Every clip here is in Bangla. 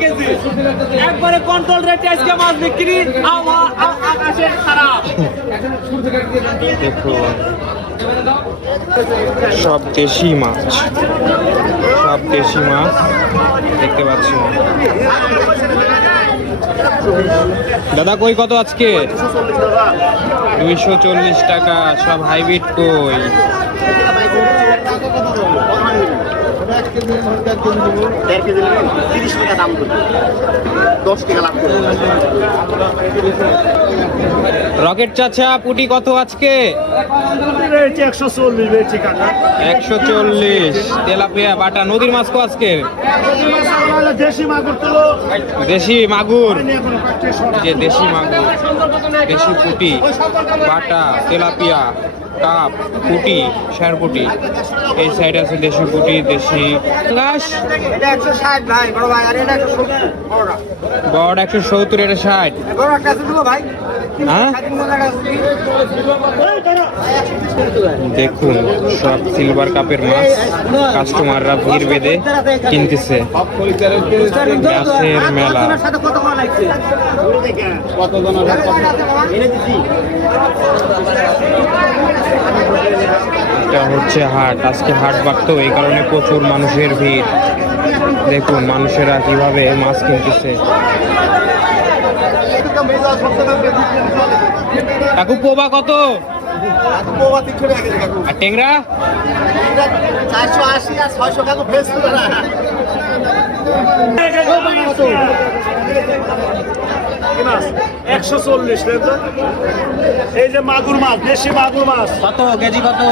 কেজি। একবারে কন্ট্রোল রেটে আজকে মাছ বিক্রি খারাপ সব দেশি মাছ। সব দেশি মাছ দেখতে পাচ্ছি। দাদা, কই কত আজকে? দুইশো চল্লিশ টাকা, সব হাইব্রিড কই? তিরিশ টাকা দাম করবে দশ টাকা লাভ করবে। রকেট চাচা পুটি কত আজকে? একশো চল্লিশ একশো চল্লিশ। তেলাপিয়া বাটা নদীর মাছ কো আজকে দেশি মাগুর দেশি মাগুর? যে দেশি মাগুর দেশি পুটি বাটা তেলাপিয়া। কাপ পুটি শেরপুটি এই সাইড আছে দেশি পুটি দেশি ভাই বড় ভাই আর এটা একশো সত্তর এটা ষাট হ্যাঁ? দেখুন সব সিলভার কাপের মাছ কাস্টমাররা ভিড় বেঁধে কিনতেছে। গাছের মেলা। এটা হচ্ছে হাট। আজকে হাট বাড়তো, এই কারণে প্রচুর মানুষের ভিড়। দেখুন, মানুষেরা কীভাবে মাছ কিনতেছে। কাকু, পোবা কত? আর টেংরা চারশো আশি আর ছয়শো কাকু একশো চল্লিশ এই যে মাগুর মাছ দেশি মাগুর মাছ। কত? কেজি কত?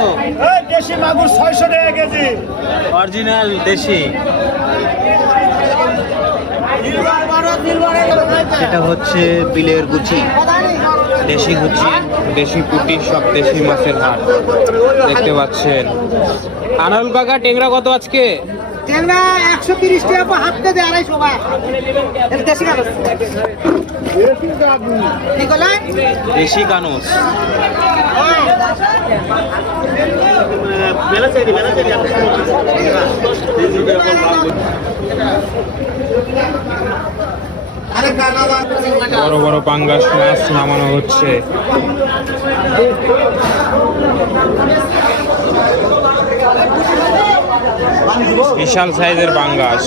দেশি মাগুর ছয়শো টাকা কেজি। অরিজিনাল দেশি। এটা হচ্ছে বিলের গুচি। দেশি গুচি দেশি পুটি সব দেশি মাছের হাট। দেখতে পাচ্ছেন। আনারুল কাকা টেংরা কত আজকে? ট্যাংরা একশো তিরিশ টাকা হাত দিয়ে আড়াইশো দেশি বড় বড় পাঙ্গাস মাছ নামানো হচ্ছে। বিশাল সাইজের বাঙ্গাস